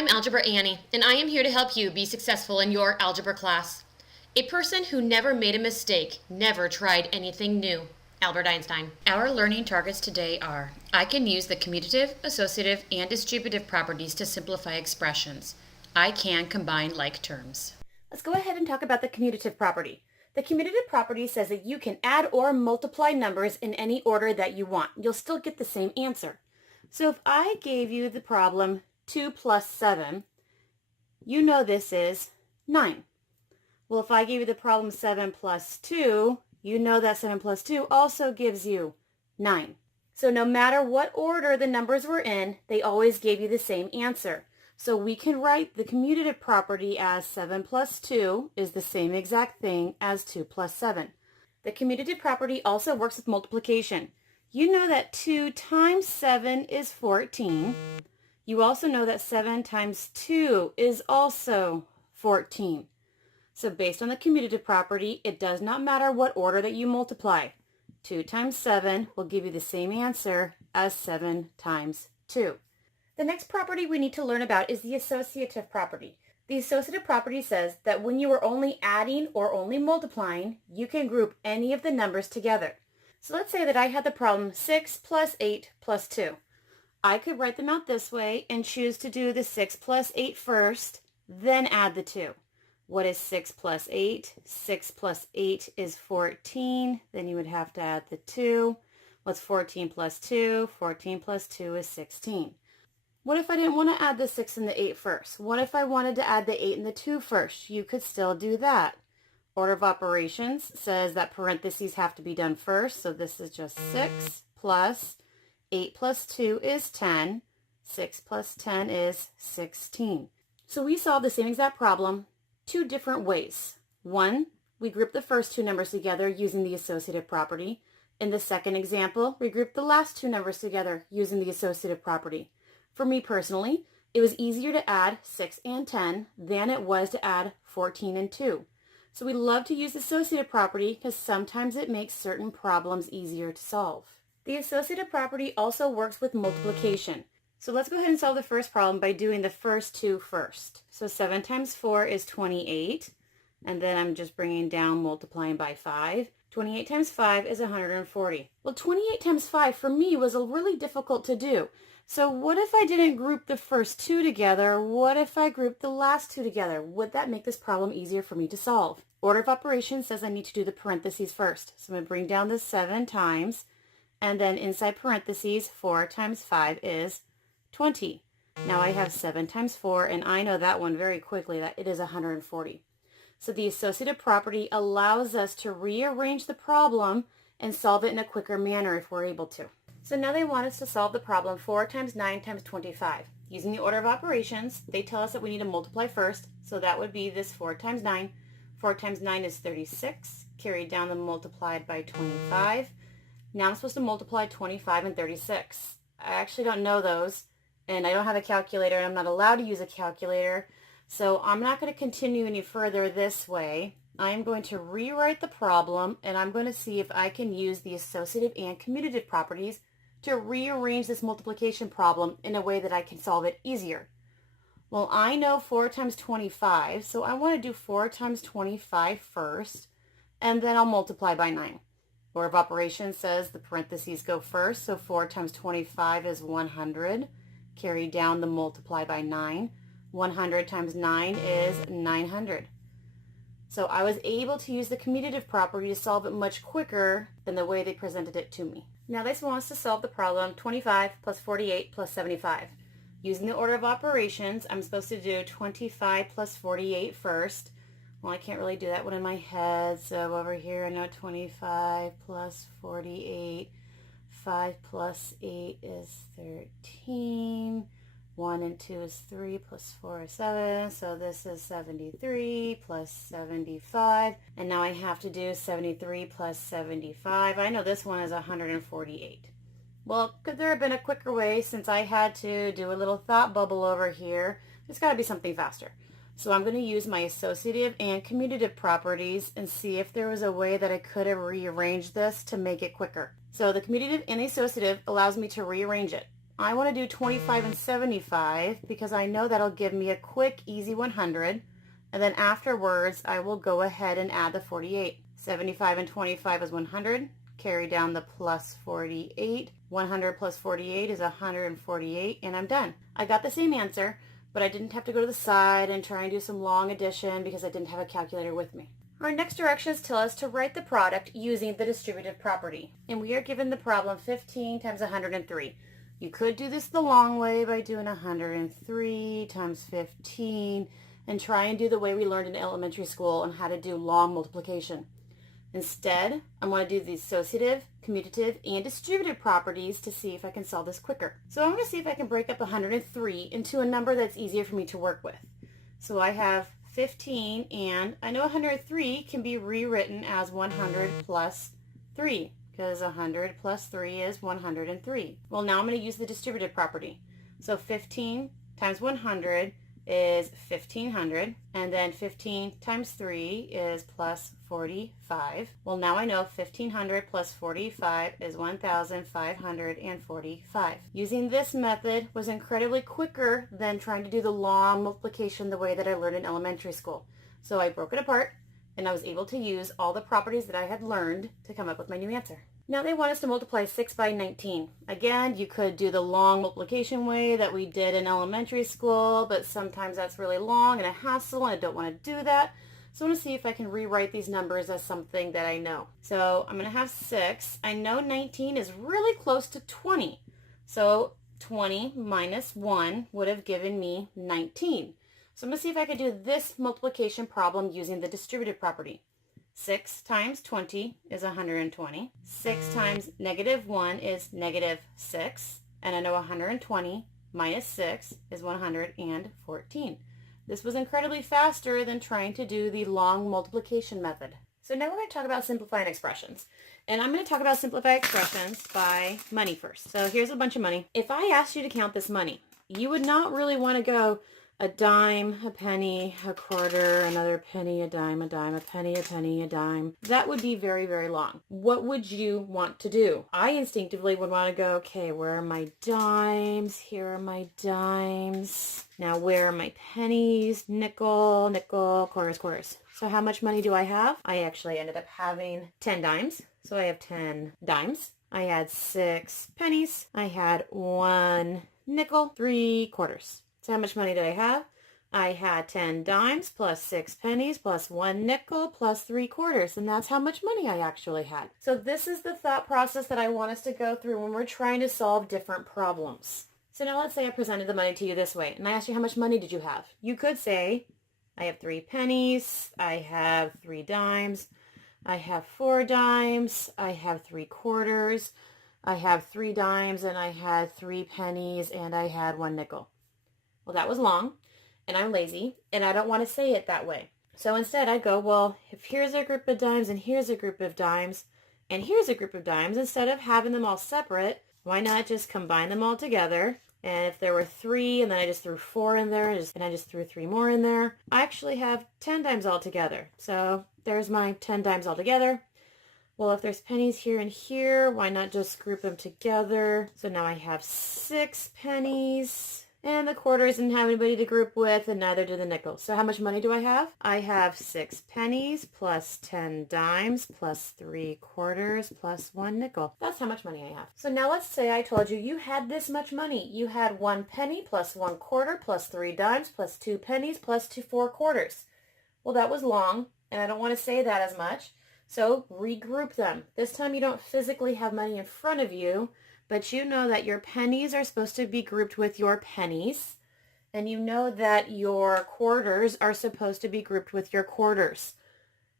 I'm Algebra Annie, and I am here to help you be successful in your algebra class. A person who never made a mistake never tried anything new. Albert Einstein. Our learning targets today are: I can use the commutative, associative, and distributive properties to simplify expressions. I can combine like terms. Let's go ahead and talk about the commutative property. The commutative property says that you can add or multiply numbers in any order that you want. You'll still get the same answer. So if I gave you the problem 2 plus 7, you know this is 9. Well, if I gave you the problem 7 plus 2, you know that 7 plus 2 also gives you 9. So no matter what order the numbers were in, they always gave you the same answer. So we can write the commutative property as 7 plus 2 is the same exact thing as 2 plus 7. The commutative property also works with multiplication. You know that 2 times 7 is 14. You also know that 7 times 2 is also 14. So based on the commutative property, it does not matter what order that you multiply. 2 times 7 will give you the same answer as 7 times 2. The next property we need to learn about is the associative property. The associative property says that when you are only adding or only multiplying, you can group any of the numbers together. So let's say that I had the problem 6 plus 8 plus 2. I could write them out this way and choose to do the 6 plus 8 first, then add the 2. What is 6 plus 8? 6 plus 8 is 14. Then you would have to add the 2. What's 14 plus 2? 14 plus 2 is 16. What if I didn't want to add the 6 and the 8 first? What if I wanted to add the 8 and the 2 first? You could still do that. Order of operations says that parentheses have to be done first. So this is just 6 plus 8 plus 2 is 10. 6 plus 10 is 16. So we solved the same exact problem two different ways. One, we grouped the first two numbers together using the associative property. In the second example, we grouped the last two numbers together using the associative property. For me personally, it was easier to add 6 and 10 than it was to add 14 and 2. So we love to use the associative property because sometimes it makes certain problems easier to solve. The associative property also works with multiplication. So let's go ahead and solve the first problem by doing the first two first. So 7 times 4 is 28, and then I'm just bringing down multiplying by 5. 28 times 5 is 140. Well, 28 times 5 for me was really difficult to do. So what if I didn't group the first two together? What if I grouped the last two together? Would that make this problem easier for me to solve? Order of operations says I need to do the parentheses first. So I'm going to bring down the 7 times, and then inside parentheses, 4 times 5 is 20. Now I have 7 times 4, and I know that one very quickly, that it is 140. So the associative property allows us to rearrange the problem and solve it in a quicker manner if we're able to. So now they want us to solve the problem 4 times 9 times 25. Using the order of operations, they tell us that we need to multiply first, so that would be this 4 times 9. 4 times 9 is 36, carried down and multiplied by 25. Now I'm supposed to multiply 25 and 36. I actually don't know those, and I don't have a calculator, and I'm not allowed to use a calculator, so I'm not going to continue any further this way. I'm going to rewrite the problem, and I'm going to see if I can use the associative and commutative properties to rearrange this multiplication problem in a way that I can solve it easier. Well, I know 4 times 25, so I want to do 4 times 25 first, and then I'll multiply by 9. Order of operations says the parentheses go first, so 4 times 25 is 100. Carry down the multiply by 9. 100 times 9 is 900. So I was able to use the commutative property to solve it much quicker than the way they presented it to me. Now this wants to solve the problem 25 plus 48 plus 75. Using the order of operations, I'm supposed to do 25 plus 48 first. Well, I can't really do that one in my head, so over here I know 25 plus 48. 5 plus 8 is 13. 1 and 2 is 3 plus 4 is 7. So this is 73 plus 75. And now I have to do 73 plus 75. I know this one is 148. Well, could there have been a quicker way since I had to do a little thought bubble over here? There's got to be something faster. So I'm going to use my associative and commutative properties and see if there was a way that I could have rearranged this to make it quicker. So the commutative and associative allows me to rearrange it. I want to do 25 and 75 because I know that'll give me a quick, easy 100. And then afterwards, I will go ahead and add the 48. 75 and 25 is 100. Carry down the plus 48. 100 plus 48 is 148, and I'm done. I got the same answer, but I didn't have to go to the side and try and do some long addition because I didn't have a calculator with me. Our next directions tell us to write the product using the distributive property. And we are given the problem 15 times 103. You could do this the long way by doing 103 times 15 and try and do the way we learned in elementary school on how to do long multiplication. Instead, I'm going to do the associative, commutative, and distributive properties to see if I can solve this quicker. So I'm going to see if I can break up 103 into a number that's easier for me to work with. So I have 15, and I know 103 can be rewritten as 100 plus 3, because 100 plus 3 is 103. Well, now I'm going to use the distributive property. So 15 times 100 is 1500, and then 15 times 3 is plus 45. Well, now I know 1500 plus 45 is 1545. Using this method was incredibly quicker than trying to do the long multiplication the way that I learned in elementary school. So I broke it apart, and I was able to use all the properties that I had learned to come up with my new answer. Now they want us to multiply 6 by 19. Again, you could do the long multiplication way that we did in elementary school, but sometimes that's really long and a hassle, and I don't want to do that. So I want to see if I can rewrite these numbers as something that I know. So I'm going to have 6. I know 19 is really close to 20. So 20 minus 1 would have given me 19. So I'm going to see if I can do this multiplication problem using the distributive property. 6 times 20 is 120. 6 times negative 1 is negative 6. And I know 120 minus 6 is 114. This was incredibly faster than trying to do the long multiplication method. So now we're going to talk about simplifying expressions. And I'm going to talk about simplified expressions by money first. So here's a bunch of money. If I asked you to count this money, you would not really want to go a dime, a penny, a quarter, another penny, a dime, a penny, a dime. That would be very, very long. What would you want to do? I instinctively would want to go, okay, where are my dimes? Here are my dimes. Now where are my pennies? Nickel, nickel, quarters, quarters. So how much money do I have? I actually ended up having 10 dimes. So I have 10 dimes. I had 6 pennies. I had 1 nickel, 3 quarters. So how much money did I have? I had 10 dimes plus 6 pennies plus 1 nickel plus 3 quarters. And that's how much money I actually had. So this is the thought process that I want us to go through when we're trying to solve different problems. So now let's say I presented the money to you this way. And I asked you, how much money did you have? You could say, I have 3 pennies. I have 3 dimes. I have 4 dimes. I have 3 quarters. I have 3 dimes, and I had 3 pennies, and I had 1 nickel. Well, that was long, and I'm lazy, and I don't want to say it that way. So instead I go, well, if here's a group of dimes, and here's a group of dimes, and here's a group of dimes, instead of having them all separate, why not just combine them all together? And if there were 3, and then I just threw 4 in there, and I just threw 3 more in there, I actually have 10 dimes altogether. So there's my 10 dimes altogether. Well, if there's pennies here and here, why not just group them together? So now I have 6 pennies. And the quarters didn't have anybody to group with, and neither did the nickels. So how much money do I have? I have 6 pennies plus 10 dimes plus 3 quarters plus 1 nickel. That's how much money I have. So now let's say I told you you had this much money. You had 1 penny plus 1 quarter plus 3 dimes plus 2 pennies plus 4 quarters. Well, that was long, and I don't want to say that as much. So regroup them. This time you don't physically have money in front of you, but you know that your pennies are supposed to be grouped with your pennies, and you know that your quarters are supposed to be grouped with your quarters.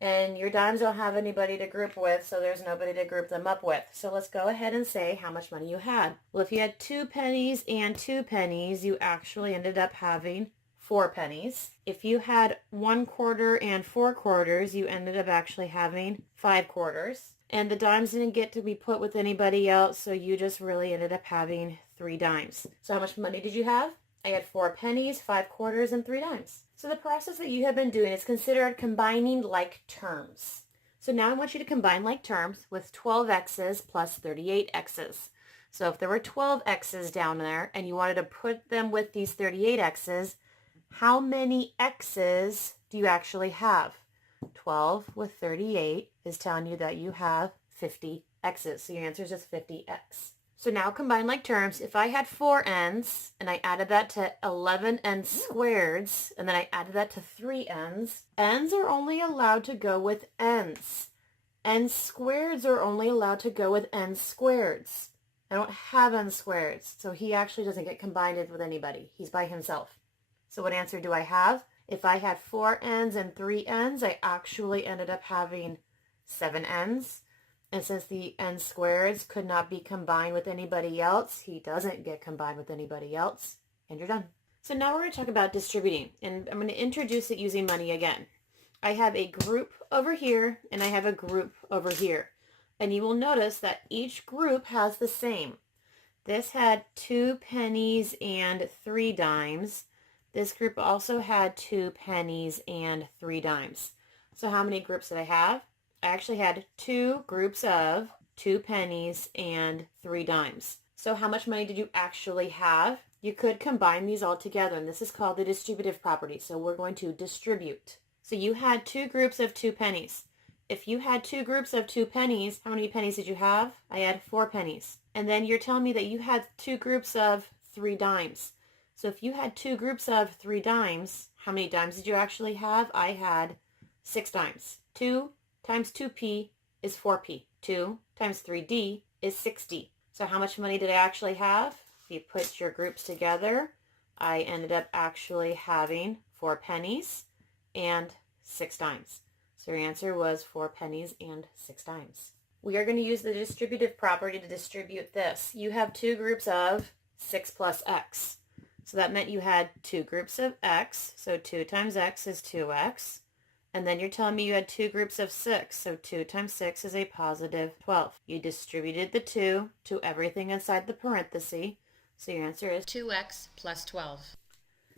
And your dimes don't have anybody to group with, so there's nobody to group them up with. So let's go ahead and say how much money you had. Well, if you had 2 pennies and 2 pennies, you actually ended up having 4 pennies. If you had 1 quarter and 4 quarters, you ended up actually having 5 quarters. And the dimes didn't get to be put with anybody else, so you just really ended up having 3 dimes. So how much money did you have? I had 4 pennies, 5 quarters, and 3 dimes. So the process that you have been doing is considered combining like terms. So now I want you to combine like terms with 12x's plus 38x's. So if there were 12 x's down there and you wanted to put them with these 38 x's, how many x's do you actually have? 12 with 38 is telling you that you have 50 x's. So your answer is just 50x. So now combine like terms. If I had 4 n's and I added that to 11 n squareds and then I added that to 3 n's are only allowed to go with n's. N squareds are only allowed to go with n squareds. I don't have n squareds, so he actually doesn't get combined with anybody. He's by himself. So what answer do I have? If I had 4 n's and 3 n's, I actually ended up having 7 n's. And since the n squareds could not be combined with anybody else, he doesn't get combined with anybody else. And you're done. So now we're going to talk about distributing. And I'm going to introduce it using money again. I have a group over here and I have a group over here. And you will notice that each group has the same. This had 2 pennies and 3 dimes. This group also had 2 pennies and 3 dimes. So how many groups did I have? I actually had 2 groups of 2 pennies and 3 dimes. So how much money did you actually have? You could combine these all together, and this is called the distributive property. So we're going to distribute. So you had 2 groups of 2 pennies. If you had 2 groups of 2 pennies, how many pennies did you have? I had 4 pennies. And then you're telling me that you had 2 groups of 3 dimes. So if you had 2 groups of 3 dimes, how many dimes did you actually have? I had 6 dimes. 2 times 2p is 4p. 2 times 3d is 6d. So how much money did I actually have? If you put your groups together, I ended up actually having 4 pennies and 6 dimes. So your answer was 4 pennies and 6 dimes. We are going to use the distributive property to distribute this. You have 2 groups of 6 plus x. So that meant you had 2 groups of x. So 2 times x is 2x. And then you're telling me you had 2 groups of 6. So 2 times 6 is a positive 12. You distributed the 2 to everything inside the parenthesis. So your answer is 2x plus 12.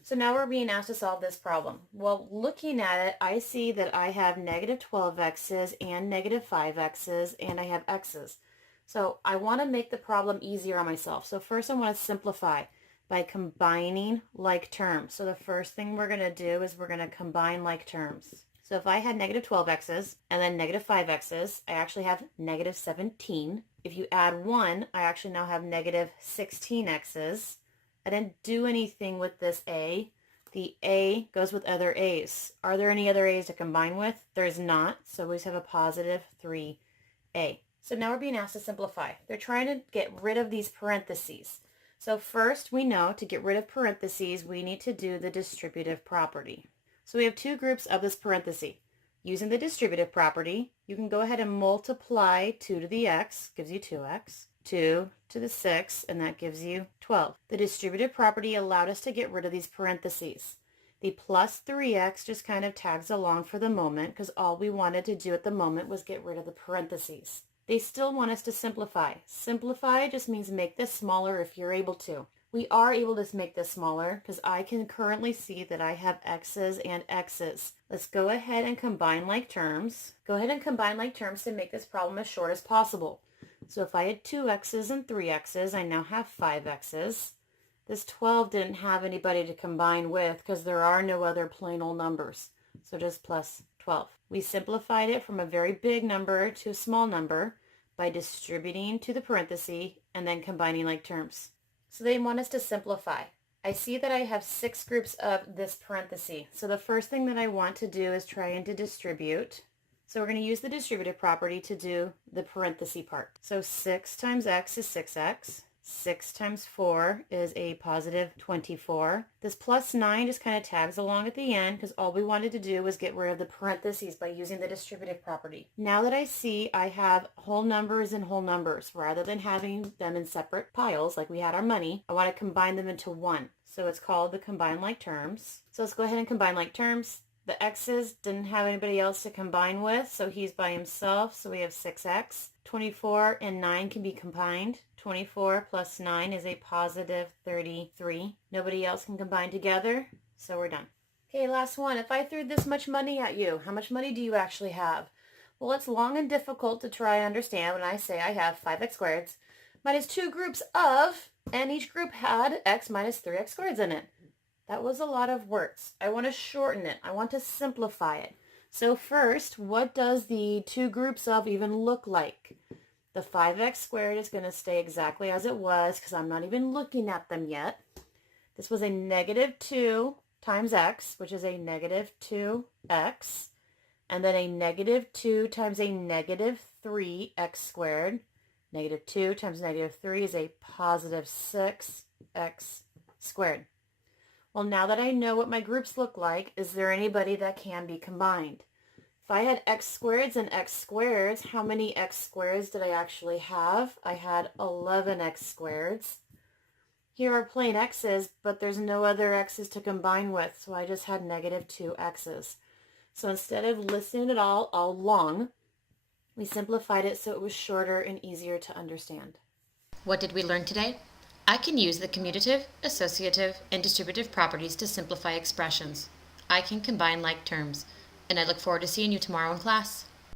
So now we're being asked to solve this problem. Well, looking at it, I see that I have negative 12x's and negative 5x's, and I have x's. So I want to make the problem easier on myself. So first I want to simplify by combining like terms. So the first thing we're going to do is we're going to combine like terms. So if I had negative 12x's and then negative 5x's, I actually have negative 17. If you add 1, I actually now have negative 16x's. I didn't do anything with this a. The a goes with other a's. Are there any other a's to combine with? There's not, so we just have a positive 3a. So now we're being asked to simplify. They're trying to get rid of these parentheses. So first we know to get rid of parentheses, we need to do the distributive property. So we have 2 groups of this parenthesis. Using the distributive property, you can go ahead and multiply 2 to the x, gives you 2x, 2 to the 6, and that gives you 12. The distributive property allowed us to get rid of these parentheses. The plus 3x just kind of tags along for the moment because all we wanted to do at the moment was get rid of the parentheses. They still want us to simplify. Simplify just means make this smaller if you're able to. We are able to make this smaller because I can currently see that I have x's and x's. Let's go ahead and combine like terms. Go ahead and combine like terms to make this problem as short as possible. So if I had 2 x's and 3 x's, I now have 5 x's. This 12 didn't have anybody to combine with because there are no other plain old numbers. So just plus 12. We simplified it from a very big number to a small number by distributing to the parenthesis and then combining like terms. So they want us to simplify. I see that I have 6 groups of this parenthesis. So the first thing that I want to do is try and to distribute. So we're going to use the distributive property to do the parenthesis part. So 6 times x is 6x. 6 times 4 is a positive 24. This plus 9 just kind of tags along at the end because all we wanted to do was get rid of the parentheses by using the distributive property. Now that I see I have whole numbers and whole numbers, rather than having them in separate piles like we had our money, I want to combine them into one. So it's called the combine like terms. So let's go ahead and combine like terms. The x's didn't have anybody else to combine with, so he's by himself, so we have 6x. 24 and 9 can be combined. 24 plus 9 is a positive 33. Nobody else can combine together, so we're done. Okay, last one. If I threw this much money at you, how much money do you actually have? Well, it's long and difficult to try and understand when I say I have 5x squareds, minus 2 groups of, and each group had x minus 3x squareds in it. That was a lot of words. I want to shorten it. I want to simplify it. So first, what does the 2 groups of even look like? The 5x squared is going to stay exactly as it was because I'm not even looking at them yet. This was a negative 2 times x, which is a negative 2x, and then a negative 2 times a negative 3x squared. Negative 2 times negative 3 is a positive 6x squared. Well, now that I know what my groups look like, is there anybody that can be combined? If I had x squareds and x squareds, how many x squareds did I actually have? I had 11x squareds. Here are plain x's, but there's no other x's to combine with, so I just had negative 2 x's. So instead of listing it all long, we simplified it so it was shorter and easier to understand. What did we learn today? I can use the commutative, associative, and distributive properties to simplify expressions. I can combine like terms. And I look forward to seeing you tomorrow in class.